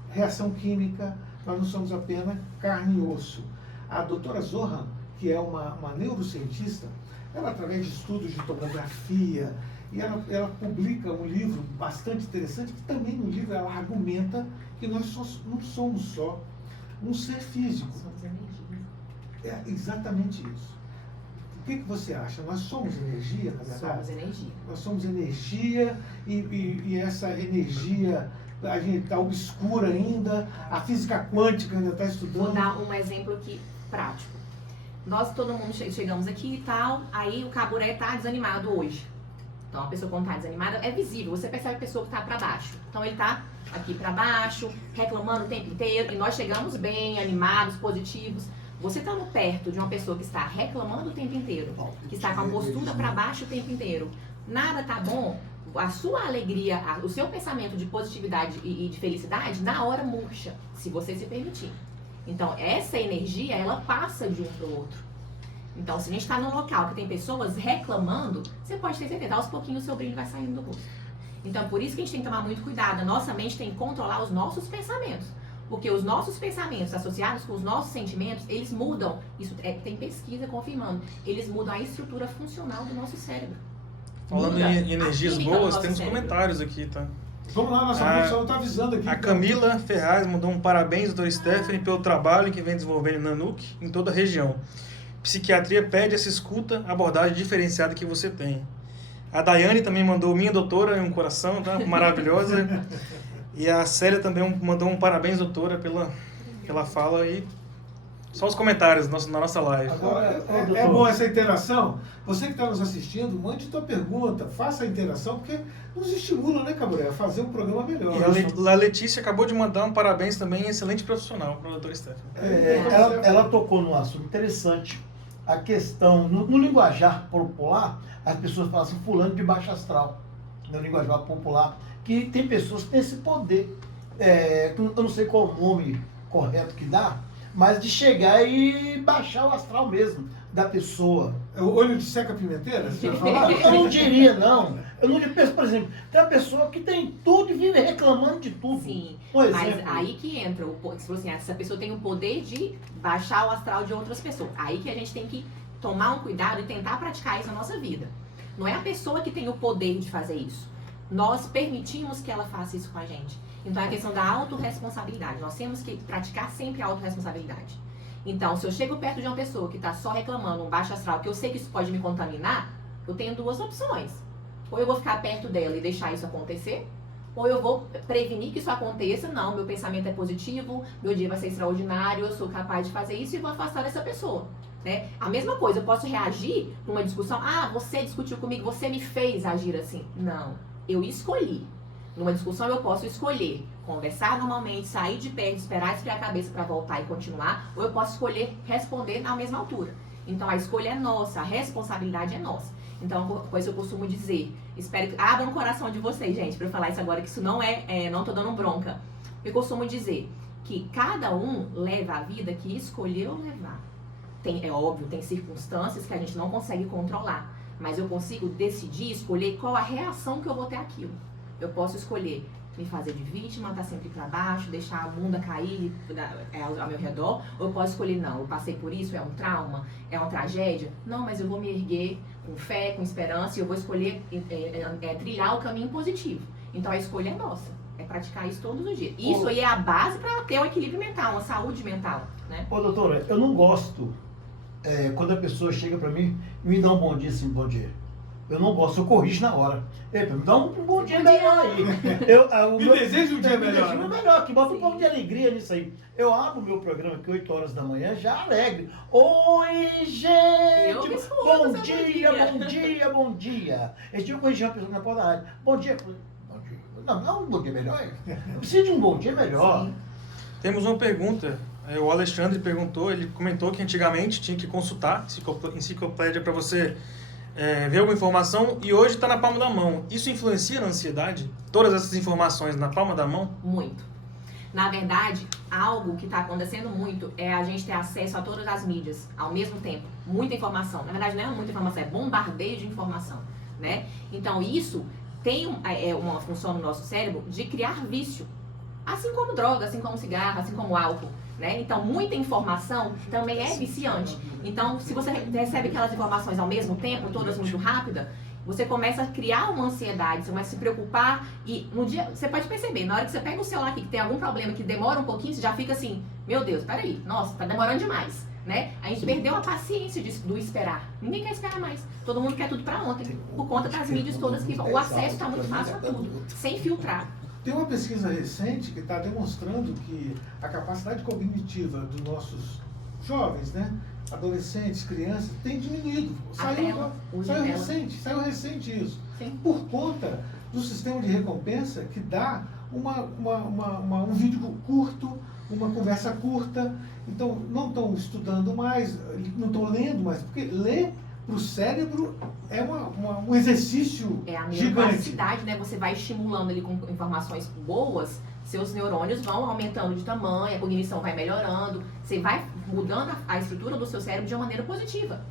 reação química, nós não somos apenas carne e osso. A doutora Zohan, que é uma neurocientista, ela, através de estudos de tomografia, e ela publica um livro bastante interessante, que também no livro ela argumenta que nós não somos só um ser físico. Somos energia. É exatamente isso. O que você acha? Nós somos energia, na verdade? Somos energia. Nós somos energia e essa energia, a gente está obscura ainda, a física quântica ainda está estudando. Vou dar um exemplo aqui prático. Nós, todo mundo, chegamos aqui e tal, aí o Caburé está desanimado hoje. Então, a pessoa quando está desanimada, é visível, você percebe a pessoa que está para baixo. Então, ele está aqui para baixo, reclamando o tempo inteiro, e nós chegamos bem, animados, positivos. Você estando perto de uma pessoa que está reclamando o tempo inteiro, que está com a postura para baixo o tempo inteiro, nada tá bom, a sua alegria, o seu pensamento de positividade e de felicidade, na hora murcha, se você se permitir. Então, essa energia, ela passa de um para o outro. Então, se a gente está num local que tem pessoas reclamando, você pode ter certeza, aos pouquinhos o seu brilho vai saindo do rosto. Então, por isso que a gente tem que tomar muito cuidado. A nossa mente tem que controlar os nossos pensamentos. Porque os nossos pensamentos associados com os nossos sentimentos, eles mudam. Isso tem pesquisa confirmando. Eles mudam a estrutura funcional do nosso cérebro. Falando em energias boas, temos cérebro. Comentários aqui, tá? Vamos lá, nossa produção está avisando aqui. A Camila Ferraz mandou um parabéns, doutor Stephanie, pelo trabalho que vem desenvolvendo em Nanuque em toda a região. Psiquiatria pede essa escuta, abordagem diferenciada que você tem. A Daiane também mandou minha doutora em um coração, tá? Maravilhosa. E a Célia também mandou um parabéns, doutora, pela fala aí. Só os comentários na nossa live. Agora, é bom essa interação. Você que está nos assistindo, mande tua pergunta, faça a interação, porque nos estimula, né, Caburé, a fazer um programa melhor. E a Letícia acabou de mandar um parabéns também, excelente profissional para o doutor Stephanie. Ela tocou num assunto interessante. A questão, no linguajar popular, as pessoas falam assim, fulano de baixo astral. No linguajar popular, que tem pessoas que têm esse poder. Eu não sei qual o nome correto que dá, mas de chegar e baixar o astral mesmo da pessoa. É o olho de seca pimenteira? Você vai falar? Eu não diria, não. Eu não diria, por exemplo, tem uma pessoa que tem tudo e vive reclamando de tudo. Sim, Um exemplo. mas aí que entra, você falou assim, essa pessoa tem o poder de baixar o astral de outras pessoas. Aí que a gente tem que tomar um cuidado e tentar praticar isso na nossa vida. Não é a pessoa que tem o poder de fazer isso. Nós permitimos que ela faça isso com a gente. Então é a questão da autorresponsabilidade. Nós temos que praticar sempre a autorresponsabilidade. Então, se eu chego perto de uma pessoa que está só reclamando, um baixo astral, que eu sei que isso pode me contaminar, eu tenho duas opções. Ou eu vou ficar perto dela e deixar isso acontecer, ou eu vou prevenir que isso aconteça. Não, meu pensamento é positivo, meu dia vai ser extraordinário, eu sou capaz de fazer isso e vou afastar essa pessoa. Né? A mesma coisa, eu posso reagir numa discussão, você discutiu comigo, você me fez agir assim. Não, eu escolhi. Numa discussão eu posso escolher conversar normalmente, sair de perto, esperar esfriar a cabeça para voltar e continuar, ou eu posso escolher responder na mesma altura. Então a escolha é nossa, a responsabilidade é nossa. Então, coisa eu costumo dizer, espero que abram o coração de vocês, gente, para eu falar isso agora, que isso não não tô dando bronca. Eu costumo dizer que cada um leva a vida que escolheu levar. É óbvio, tem circunstâncias que a gente não consegue controlar, mas eu consigo decidir, escolher qual a reação que eu vou ter àquilo. Eu posso escolher me fazer de vítima, estar sempre para baixo, deixar a bunda cair ao meu redor, ou eu posso escolher, não, eu passei por isso, é um trauma, é uma tragédia, não, mas eu vou me erguer com fé, com esperança, e eu vou escolher trilhar o caminho positivo. Então a escolha é nossa, é praticar isso todos os dias. Isso aí é a base para ter um equilíbrio mental, uma saúde mental, né? Ô, doutora, eu não gosto quando a pessoa chega para mim e me dá um bom dia, assim, bom dia. Eu não gosto, eu corrijo na hora. Eita, me dá um bom dia melhor aí. Me deseja um dia melhor. Me melhor, que bota um pouco de alegria nisso aí. Eu abro o meu programa aqui 8 horas da manhã, já alegre. Oi, gente! Eu me escuto, bom seu dia, bom dia, bom dia. Eles tinham corrigir uma pessoa na porta da rádio. Bom dia. Bom dia. Não, um bom dia melhor. Eu preciso de um bom dia melhor. Sim. Temos uma pergunta. O Alexandre perguntou, ele comentou que antigamente tinha que consultar enciclopédia para você ver alguma informação e hoje está na palma da mão. Isso influencia na ansiedade? Todas essas informações na palma da mão? Muito. Na verdade, algo que está acontecendo muito é a gente ter acesso a todas as mídias ao mesmo tempo. Muita informação. Na verdade, não é muita informação, é bombardeio de informação, né? Então, isso tem uma função no nosso cérebro de criar vício. Assim como droga, assim como cigarro, assim como álcool. Né? Então, muita informação também é viciante. Então, se você recebe aquelas informações ao mesmo tempo, todas muito rápidas, você começa a criar uma ansiedade, você começa a se preocupar e no dia, você pode perceber, na hora que você pega o celular aqui, que tem algum problema que demora um pouquinho, você já fica assim, meu Deus, peraí, nossa, tá demorando demais, né? A gente perdeu a paciência do esperar. Ninguém quer esperar mais. Todo mundo quer tudo pra ontem, por conta das mídias todas que o acesso tá muito fácil a tudo, sem filtrar. Tem uma pesquisa recente que está demonstrando que a capacidade cognitiva dos nossos jovens, né, adolescentes, crianças, tem diminuído. Saiu recente isso. Sim. Por conta do sistema de recompensa que dá um vídeo curto, uma conversa curta. Então, não estão estudando mais, não estão lendo mais, porque ler para o cérebro é um exercício É a gigante. neuroplasticidade, né? Você vai estimulando ali com informações boas, seus neurônios vão aumentando de tamanho, a cognição vai melhorando, você vai mudando a estrutura do seu cérebro de uma maneira positiva.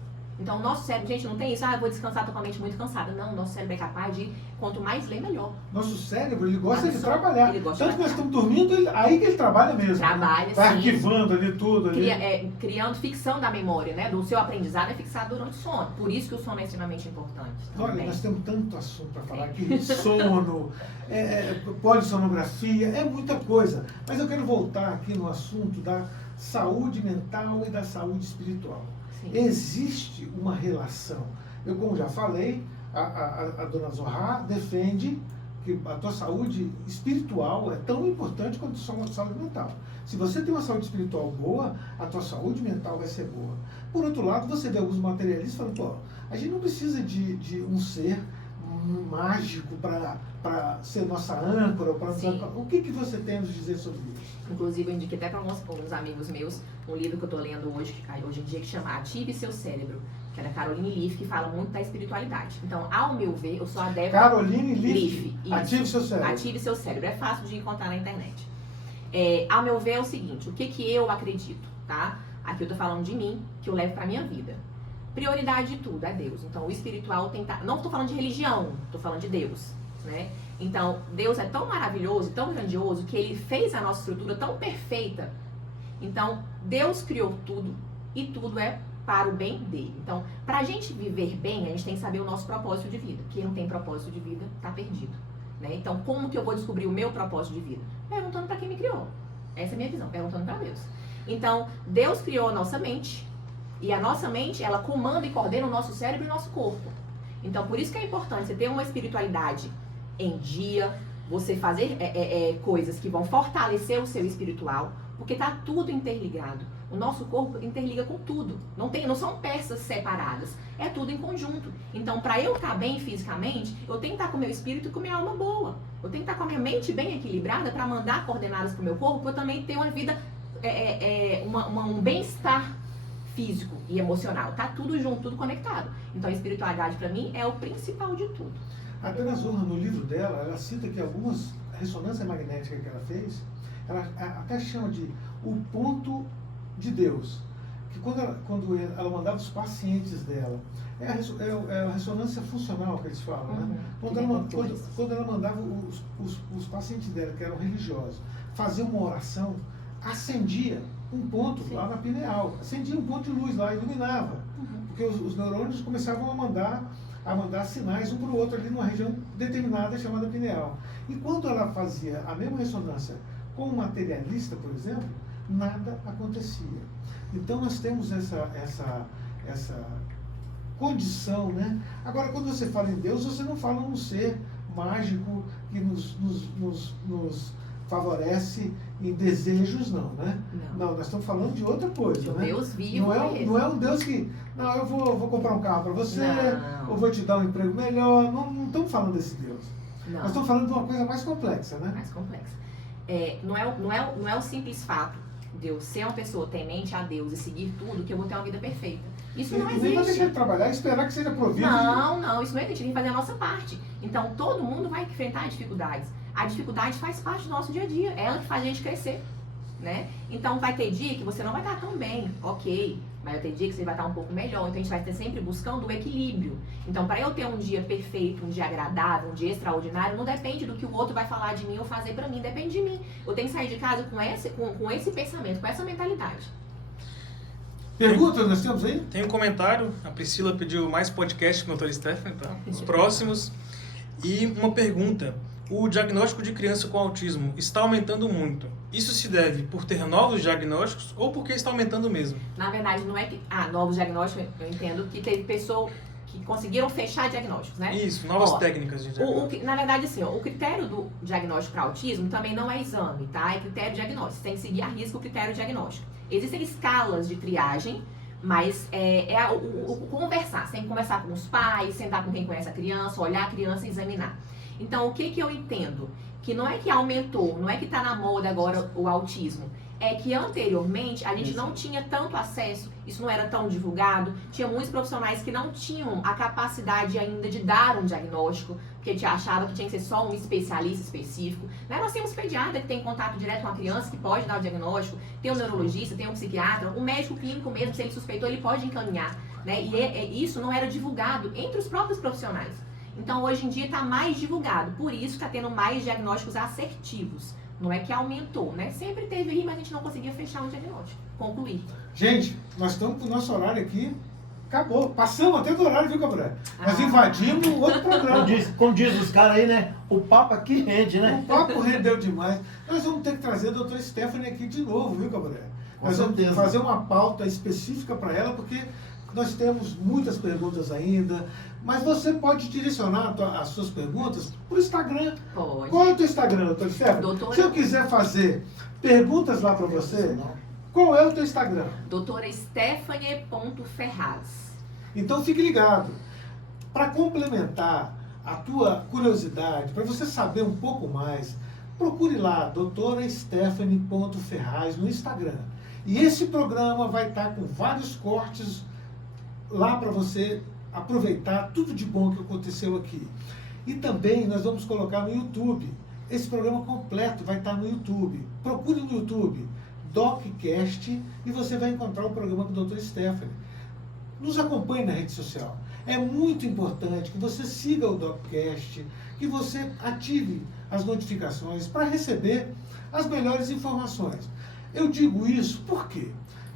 Então, o nosso cérebro, gente, não tem isso, eu vou descansar totalmente muito cansada. Não, o nosso cérebro é capaz de, quanto mais ler, melhor. Nosso cérebro, ele gosta de trabalhar. Ele gosta Tanto que de nós estamos dormindo, aí que ele trabalha mesmo. Trabalha, Vai sim. arquivando ali tudo. Ali. Criando ficção da memória, né? Do seu aprendizado é fixado durante o sono. Por isso que o sono é extremamente importante. Olha, também. nós temos tanto assunto para falar aqui, sono, polissonografia, é muita coisa. Mas eu quero voltar aqui no assunto da saúde mental e da saúde espiritual. Sim. Existe uma relação. Eu, como já falei, a dona Zohar defende que a tua saúde espiritual é tão importante quanto a sua saúde mental. Se você tem uma saúde espiritual boa, a tua saúde mental vai ser boa. Por outro lado, você vê alguns materialistas falando, pô, a gente não precisa de um ser mágico para ser nossa âncora. O que você tem a nos dizer sobre isso? Inclusive, eu indiquei até para alguns amigos meus um livro que eu estou lendo hoje em dia, que chama Ative Seu Cérebro, que é da Caroline Leaf, que fala muito da espiritualidade. Então, ao meu ver, eu sou adepta... Caroline Leaf, isso. Ative Seu Cérebro. Ative Seu Cérebro. É fácil de encontrar na internet. Ao meu ver, é o seguinte, o que eu acredito, tá? Aqui eu tô falando de mim, que eu levo pra minha vida. Prioridade de tudo é Deus. Então, o espiritual não estou falando de religião, estou falando de Deus, né? Então, Deus é tão maravilhoso, tão grandioso, que Ele fez a nossa estrutura tão perfeita. Então, Deus criou tudo e tudo é para o bem dele. Então, para a gente viver bem, a gente tem que saber o nosso propósito de vida. Quem não tem propósito de vida, está perdido, né? Então, como que eu vou descobrir o meu propósito de vida? Perguntando para quem me criou. Essa é a minha visão, perguntando para Deus. Então, Deus criou a nossa mente, e a nossa mente, ela comanda e coordena o nosso cérebro e o nosso corpo. Então, por isso que é importante você ter uma espiritualidade em dia, você fazer coisas que vão fortalecer o seu espiritual, porque está tudo interligado. O nosso corpo interliga com tudo. Não são peças separadas. É tudo em conjunto. Então, para eu estar bem fisicamente, eu tenho que estar com o meu espírito e com a minha alma boa. Eu tenho que estar com a minha mente bem equilibrada para mandar coordenadas para o meu corpo, para eu também ter uma vida, um bem-estar físico e emocional. Tá tudo junto, tudo conectado. Então, a espiritualidade, para mim, é o principal de tudo. A Dona Zorra, no livro dela, ela cita que algumas ressonâncias magnéticas que ela fez, ela até chama de o ponto de Deus. Que quando ela mandava os pacientes dela, é a ressonância funcional que eles falam, né? Quando ela mandava os pacientes dela, que eram religiosos, fazer uma oração, acendia um ponto lá na pineal, acendia um ponto de luz lá, iluminava. Porque os neurônios começavam a mandar sinais um para o outro ali numa região determinada chamada pineal. E quando ela fazia a mesma ressonância com um materialista, por exemplo, nada acontecia. Então nós temos essa condição, né? Agora, quando você fala em Deus, você não fala num ser mágico que nos favorece em desejos, não, né? Não, nós estamos falando de outra coisa, né? Deus vivo. Não é um Deus que, não, eu vou comprar um carro para você, ou vou te dar um emprego melhor. Não estamos falando desse Deus. Não. Nós estamos falando de uma coisa mais complexa, né? Mais complexa. Não é o simples fato de eu ser uma pessoa temente a Deus e seguir tudo que eu vou ter uma vida perfeita. Isso não nem vai deixar existe. de trabalhar e esperar que seja provido. Não, isso não existe. A gente tem que fazer a nossa parte. Então, todo mundo vai enfrentar dificuldades. A dificuldade faz parte do nosso dia a dia. É ela que faz a gente crescer, né? Então, vai ter dia que você não vai estar tão bem, ok. Mas vai ter dia que você vai estar um pouco melhor. Então, a gente vai estar sempre buscando o equilíbrio. Então, para eu ter um dia perfeito, um dia agradável, um dia extraordinário, não depende do que o outro vai falar de mim ou fazer para mim. Depende de mim. Eu tenho que sair de casa com esse pensamento, com essa mentalidade. Perguntas nós temos aí? Tem um comentário. A Priscila pediu mais podcast com o Dr. Stephen, tá? Os próximos. E uma pergunta. O diagnóstico de criança com autismo está aumentando muito. Isso se deve por ter novos diagnósticos ou porque está aumentando mesmo? Na verdade, não é que... novos diagnósticos, eu entendo que teve pessoas que conseguiram fechar diagnósticos, né? Isso, novas técnicas de diagnóstico. Na verdade, assim, o critério do diagnóstico para autismo também não é exame, tá? É critério diagnóstico. Você tem que seguir a risca o critério diagnóstico. Existem escalas de triagem, mas o conversar. Você tem que conversar com os pais, sentar com quem conhece a criança, olhar a criança e examinar. Então, o que eu entendo? que não é que aumentou, não é que está na moda agora o autismo, é que anteriormente a gente não tinha tanto acesso, isso não era tão divulgado, tinha muitos profissionais que não tinham a capacidade ainda de dar um diagnóstico, porque te achava que tinha que ser só um especialista específico. Né? Nós temos pediatra que tem contato direto com a criança, que pode dar o diagnóstico, tem um neurologista, tem um psiquiatra, o médico clínico mesmo, se ele suspeitou, ele pode encaminhar. Né? E isso não era divulgado entre os próprios profissionais. Então, hoje em dia está mais divulgado, por isso está tendo mais diagnósticos assertivos. Não é que aumentou, né? Sempre teve aí, mas a gente não conseguia fechar um diagnóstico, concluir. Gente, nós estamos com o nosso horário aqui, acabou. Passamos até do horário, viu, Gabriel? Nós invadimos outro programa. Como diz os caras aí, né? O papo aqui rende, né? O papo rendeu demais. Nós vamos ter que trazer a doutora Stephanie aqui de novo, viu, Gabriel? Nós vamos fazer uma pauta específica para ela, porque nós temos muitas perguntas ainda, mas você pode direcionar as suas perguntas por Instagram. Pode. Qual é o teu Instagram, doutora Stephanie? Doutora... Se eu quiser fazer perguntas lá para você, qual é o teu Instagram? Doutora Stephanie.Ferraz. Então fique ligado. Para complementar a tua curiosidade, para você saber um pouco mais, procure lá, doutora Stephanie.Ferraz no Instagram. E esse programa vai estar com vários cortes lá para você aproveitar tudo de bom que aconteceu aqui. E também nós vamos colocar no YouTube. Esse programa completo vai estar no YouTube. Procure no YouTube DocCast e você vai encontrar o programa com o Dr. Stephanie. Nos acompanhe na rede social. É muito importante que você siga o DocCast, que você ative as notificações para receber as melhores informações. Eu digo isso por quê?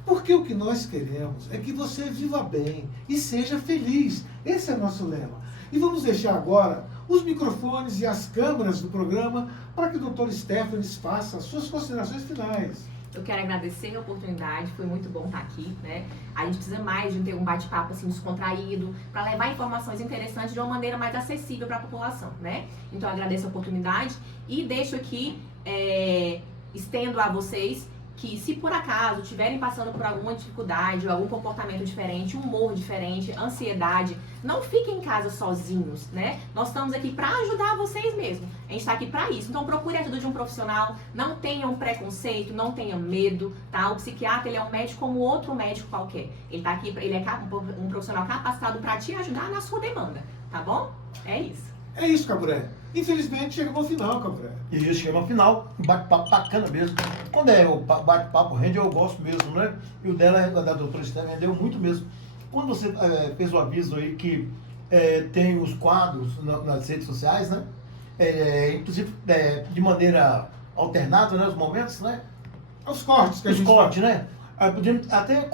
Porque o que nós queremos é que você viva bem e seja feliz. Esse é o nosso lema. E vamos deixar agora os microfones e as câmeras do programa para que o Dr. Stephanie faça as suas considerações finais. Eu quero agradecer a oportunidade, foi muito bom estar aqui, né? A gente precisa mais de ter um bate-papo assim descontraído, para levar informações interessantes de uma maneira mais acessível para a população, né? Então eu agradeço a oportunidade e deixo aqui, estendo a vocês que se por acaso estiverem passando por alguma dificuldade, algum comportamento diferente, humor diferente, ansiedade, não fiquem em casa sozinhos, né? Nós estamos aqui para ajudar vocês mesmo. A gente está aqui para isso. Então procure a ajuda de um profissional, não tenham preconceito, não tenham medo, tá? O psiquiatra, ele é um médico como outro médico qualquer. Ele tá aqui, ele é um profissional capacitado para te ajudar na sua demanda, tá bom? É isso. É isso, Caburé. Infelizmente chegamos ao final, Caburé. E isso, chegamos ao final, um bate-papo bacana mesmo. Quando é o bate-papo rende, eu gosto mesmo, né? E o dela, da doutora Stephanie, rendeu muito mesmo. Quando você fez o aviso aí que tem os quadros nas redes sociais, né? Inclusive de maneira alternada, né? Os momentos, né? Os cortes que a gente cortes, né? Podemos até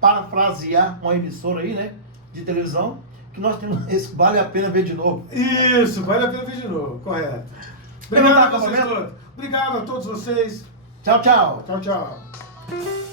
parafrasear uma emissora aí, né? De televisão, que nós temos esse vale a pena ver de novo. Isso, vale a pena ver de novo, correto. Obrigado a vocês todos. Obrigado a todos vocês. Tchau, tchau. Tchau, tchau.